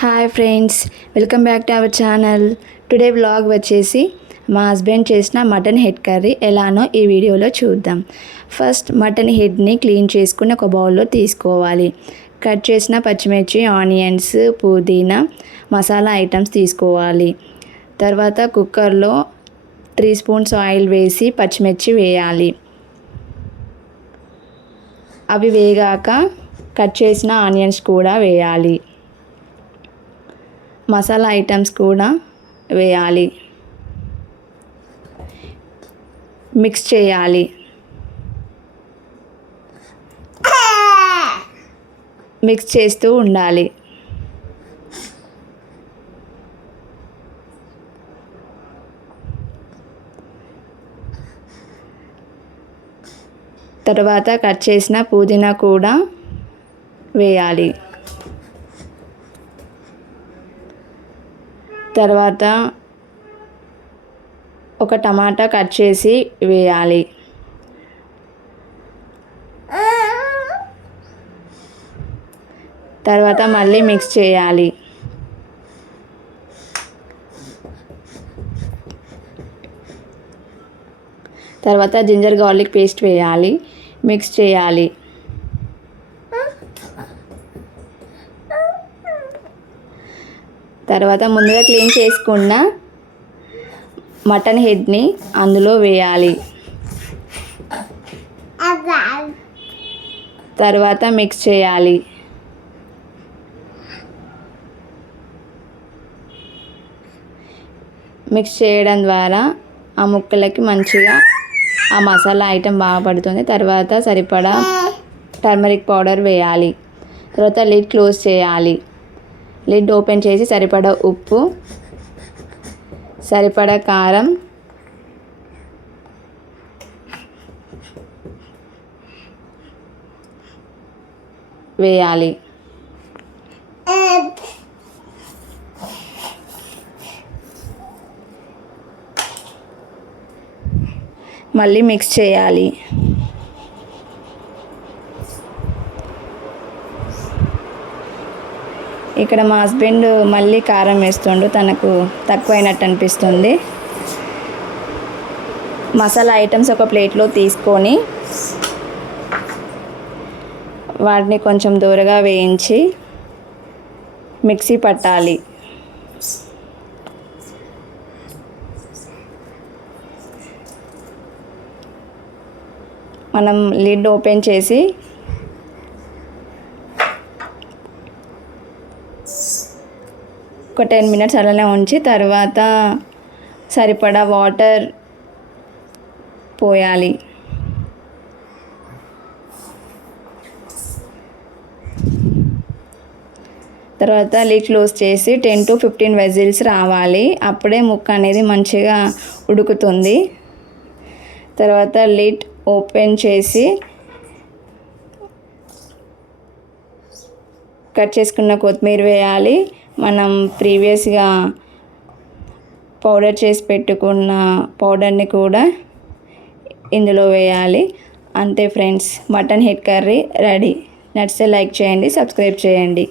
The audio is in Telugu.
Hi friends, welcome back to our channel. Today vlog వచ్చేసి మా హస్బెండ్ చేసిన మటన్ హెడ్ కర్రీ ఎలానో ఈ వీడియోలో చూద్దాం. ఫస్ట్ మటన్ హెడ్ని క్లీన్ చేసుకుని ఒక బౌల్లో తీసుకోవాలి. కట్ చేసిన పచ్చిమిర్చి, ఆనియన్స్, పుదీనా, మసాలా ఐటమ్స్ తీసుకోవాలి. తర్వాత కుక్కర్లో 3 స్పూన్స్ ఆయిల్ వేసి పచ్చిమిర్చి వేయాలి. అవి వేగాక కట్ చేసిన ఆనియన్స్ కూడా వేయాలి. మసాలా ఐటమ్స్ కూడా వేయాలి. మిక్స్ చేయాలి. మిక్స్ చేస్తూ ఉండాలి. తర్వాత కట్ చేసిన పుదీనా కూడా వేయాలి. తర్వాత ఒక టమాటా కట్ చేసి వేయాలి. తర్వాత మళ్ళీ మిక్స్ చేయాలి. తర్వాత జింజర్ గార్లిక్ పేస్ట్ వేయాలి. మిక్స్ చేయాలి. తర్వాత ముందుగా క్లీన్ చేసుకున్న మటన్ హెడ్ని అందులో వేయాలి. తర్వాత మిక్స్ చేయాలి. మిక్స్ చేయడం ద్వారా ఆ ముక్కలకి మంచిగా ఆ మసాలా ఐటెం బాగా పడుతుంది. తర్వాత సరిపడా టర్మరిక్ పౌడర్ వేయాలి. తర్వాత లిడ్ క్లోజ్ చేయాలి. లిడ్ ఓపెన్ చేసి సరిపడా ఉప్పు, సరిపడా కారం, వేయాలి. మళ్ళీ మిక్స్ చేయాలి. ఇక్కడ మా హస్బెండ్ మళ్ళీ కారం వేస్తుండు, తనకు తక్కువైనట్టు అనిపిస్తుంది. మసాలా ఐటమ్స్ ఒక ప్లేట్లో తీసుకొని వాటిని కొంచెం దూరగా వేయించి మిక్సీ పట్టాలి. మనం లిడ్ ఓపెన్ చేసి ఒక 10 మినిట్స్ అలానే ఉంచి తర్వాత సరిపడా వాటర్ పోయాలి. తర్వాత లిడ్ క్లోజ్ చేసి 10 to 15 విజిల్స్ రావాలి. అప్పుడే ముక్క అనేది మంచిగా ఉడుకుతుంది. తర్వాత లిడ్ ఓపెన్ చేసి కట్ చేసుకున్న కొత్తిమీర వేయాలి. మనం ప్రీవియస్గా పౌడర్ చేసి పెట్టుకున్న పౌడర్ని కూడా ఇందులో వేయాలి. అంతే friends, mutton head curry ready. నచ్చితే లైక్ చేయండి, సబ్స్క్రైబ్ చేయండి.